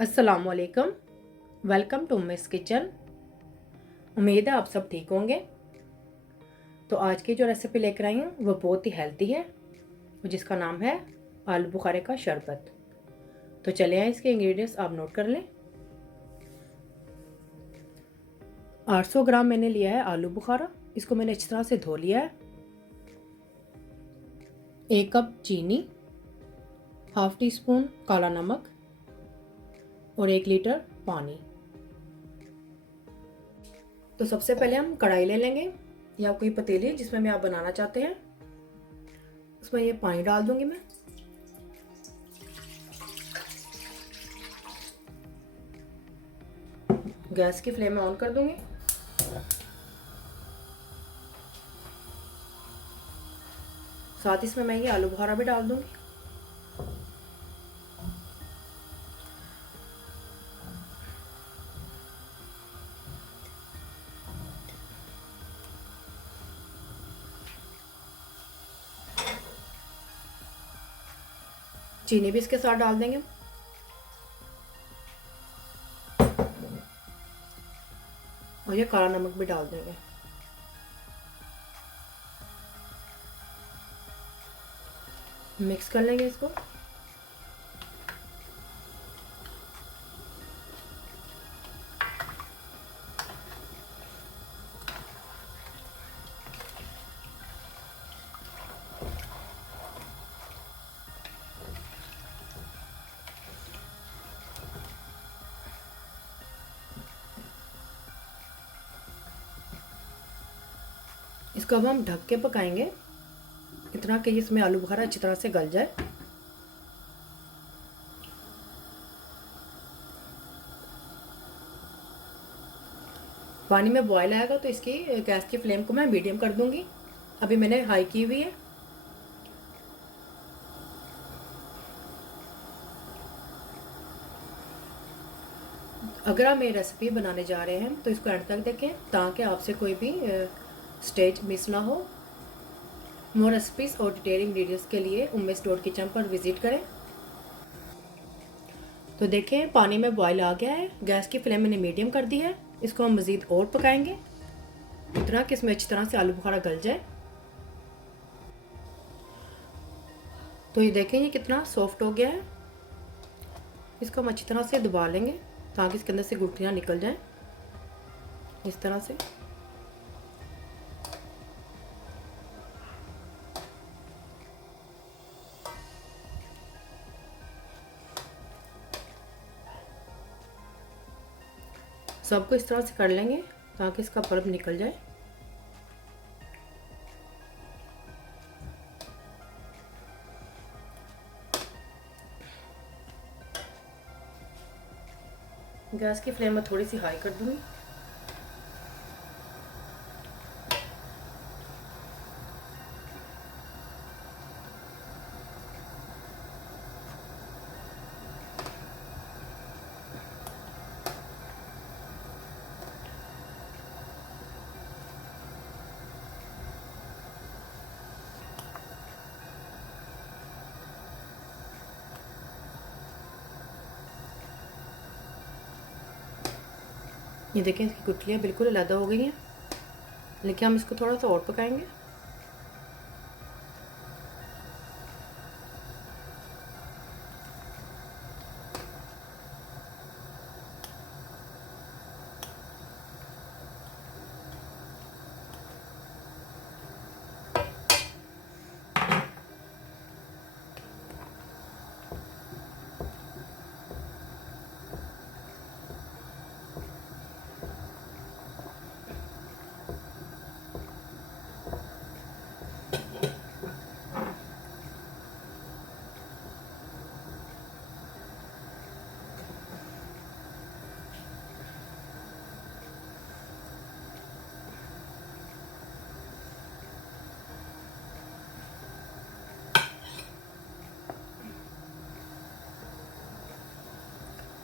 अस्सलामुअलैकुम। Welcome to Miss Kitchen. उम्मीद है आप सब ठीक होंगे। तो आज की जो रेसिपी लेकर आई हूँ वो बहुत ही हेल्दी है, जिसका नाम है आलू बुखारे का शरबत। तो चले आए, इसके इंग्रेडिएंट्स आप नोट कर लें। 800 ग्राम मैंने लिया है आलू बुखारा। इसको मैंने अच्छी तरह से धो लिया है। 1 कप चीनी, हाफ टी स्पून काला नमक और 1 लीटर पानी। तो सबसे पहले हम कढ़ाई ले लेंगे या कोई पतीली जिसमें में आप बनाना चाहते हैं। उसमें ये पानी डाल दूंगी मैं। गैस की फ्लेम ऑन कर दूंगी। साथ इसमें मैं ये आलू बुखारा भी डाल दूंगी। चीनी भी इसके साथ डाल देंगे। और ये काला नमक भी डाल देंगे। मिक्स कर लेंगे इसको। इसको अब हम ढक के पकाएंगे, इतना कि इसमें आलू बुखारा अच्छी तरह से गल जाए। पानी में बॉयल आएगा तो इसकी गैस की फ्लेम को मैं मीडियम कर दूंगी। अभी मैंने हाई की हुई है। अगर आप मेरी रेसिपी बनाने जा रहे हैं तो इसको एंड तक देखें ताकि आपसे कोई भी स्टेज मिस ना हो। मोर रेसिपीज़ और डिटेल इंग्रेडिएंट्स के लिए उम्मीद डॉट किचन पर विजिट करें। तो देखें पानी में बॉयल आ गया है। गैस की फ्लेम मैंने मीडियम कर दी है। इसको हम मज़ीद और पकाएंगे इतना कि इसमें अच्छी तरह से आलू बुखारा गल जाए। तो ये देखें ये कितना सॉफ्ट हो गया है। इसको हम अच्छी तरह से दबा लेंगे ताकि इसके अंदर से गुठलियाँ निकल जाएं इस तरह से। सबको इस तरह से कर लेंगे ताकि इसका पल्प निकल जाए। गैस की फ्लेम में थोड़ी सी हाई कर दूंगी। ये देखें इसकी गुठलियाँ बिल्कुल अलग हो गई हैं, लेकिन हम इसको थोड़ा सा और पकाएंगे।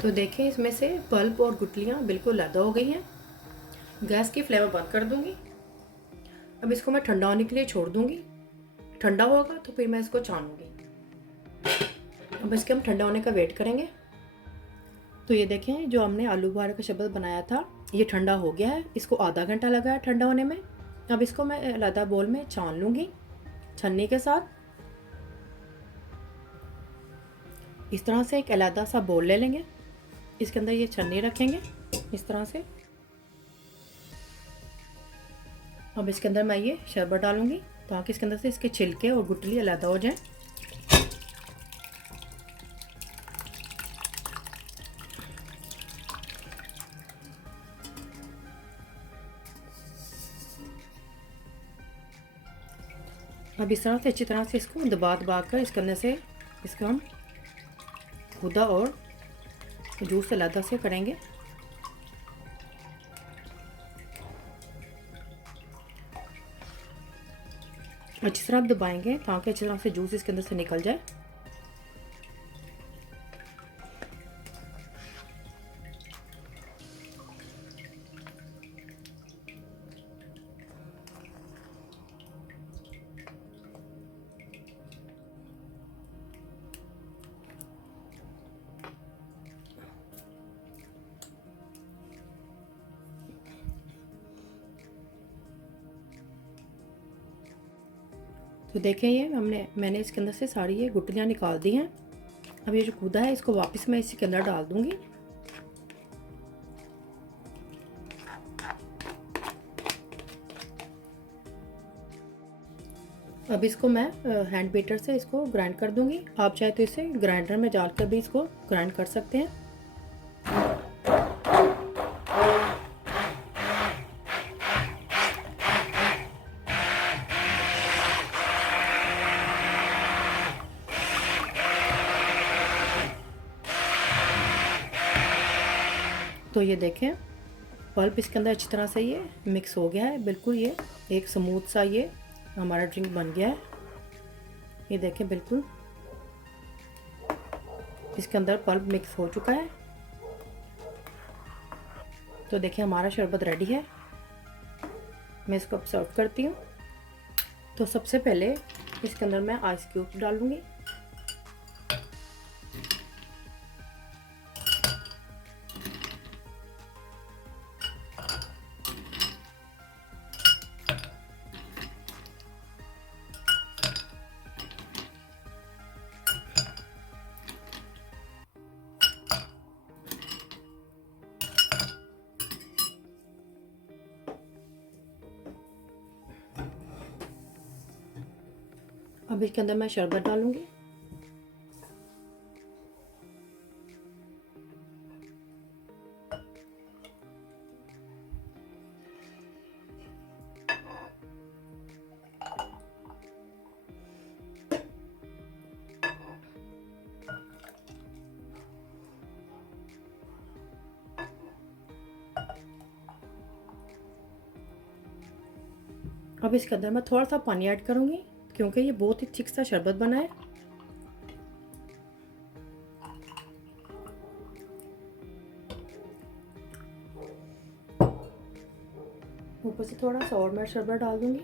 तो देखें इसमें से पल्प और गुठलियाँ बिल्कुल अलग हो गई हैं। गैस की फ्लेम बंद कर दूंगी। अब इसको मैं ठंडा होने के लिए छोड़ दूंगी। ठंडा होगा तो फिर मैं इसको छानूंगी। अब इसके हम ठंडा होने का वेट करेंगे। तो ये देखें, जो हमने आलू बुखारे का शरबत बनाया था ये ठंडा हो गया है। इसको आधा घंटा लगा है ठंडा होने में। अब इसको मैं अलग बोल में छान लूँगी छन्नी के साथ। इस तरह से एक अलग सा बोल ले लेंगे, इसके अंदर ये छन्नी रखेंगे इस तरह से। अब इसके अंदर मैं ये शरबत डालूँगी ताकि इसके अंदर से इसके छिलके और गुठली अलग हो जाएं। अब इस तरह से अच्छी तरह से इसको दबा कर इसके अंदर से इसको हम खुदा और जूस अलग से करेंगे। अच्छी तरह दबाएंगे ताकि अच्छी तरह से जूस इसके अंदर से निकल जाए। तो देखें, ये मैंने इसके अंदर से सारी ये गुठलियाँ निकाल दी हैं। अब ये जो कूदा है इसको वापस मैं इसके अंदर डाल दूंगी। अब इसको मैं हैंड बीटर से इसको ग्राइंड कर दूंगी। आप चाहे तो इसे ग्राइंडर में डालकर भी इसको ग्राइंड कर सकते हैं। तो ये देखें, पल्प इसके अंदर अच्छी तरह से ये मिक्स हो गया है। बिल्कुल ये एक स्मूथ सा ये हमारा ड्रिंक बन गया है। ये देखें, बिल्कुल इसके अंदर पल्प मिक्स हो चुका है। तो देखिए हमारा शरबत रेडी है। मैं इसको अब सर्व करती हूँ। तो सबसे पहले इसके अंदर मैं आइस क्यूब्स डालूंगी। अब इसके अंदर मैं शरबत डालूंगी। अब इसके अंदर मैं थोड़ा सा पानी ऐड करूंगी क्योंकि ये बहुत ही थिक सा शरबत बना है। ऊपर से थोड़ा सा और मैं शरबत डाल दूंगी।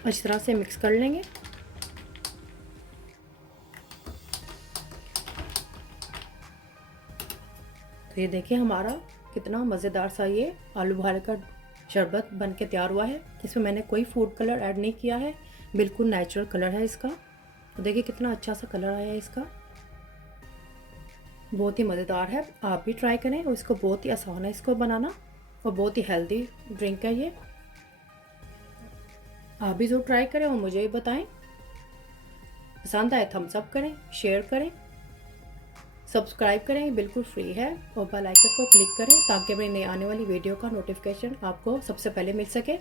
अच्छी तरह से मिक्स कर लेंगे। तो ये देखिए हमारा कितना मज़ेदार सा ये आलू बुखारे का शरबत बन के तैयार हुआ है। इसमें मैंने कोई फूड कलर ऐड नहीं किया है, बिल्कुल नेचुरल कलर है इसका। तो देखिए कितना अच्छा सा कलर आया है इसका, बहुत ही मज़ेदार है। आप भी ट्राई करें और इसको बहुत ही आसान है इसको बनाना और बहुत ही हेल्दी ड्रिंक है ये। आप भी ज़रूर ट्राई करें और मुझे भी बताएं। पसंद आए थम्स अप करें, शेयर करें, सब्सक्राइब करें, बिल्कुल फ्री है। और बेल आइकन को क्लिक करें ताकि मेरी नई आने वाली वीडियो का नोटिफिकेशन आपको सबसे पहले मिल सके।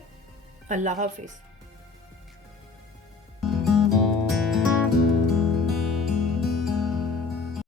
अल्लाह हाफिज़।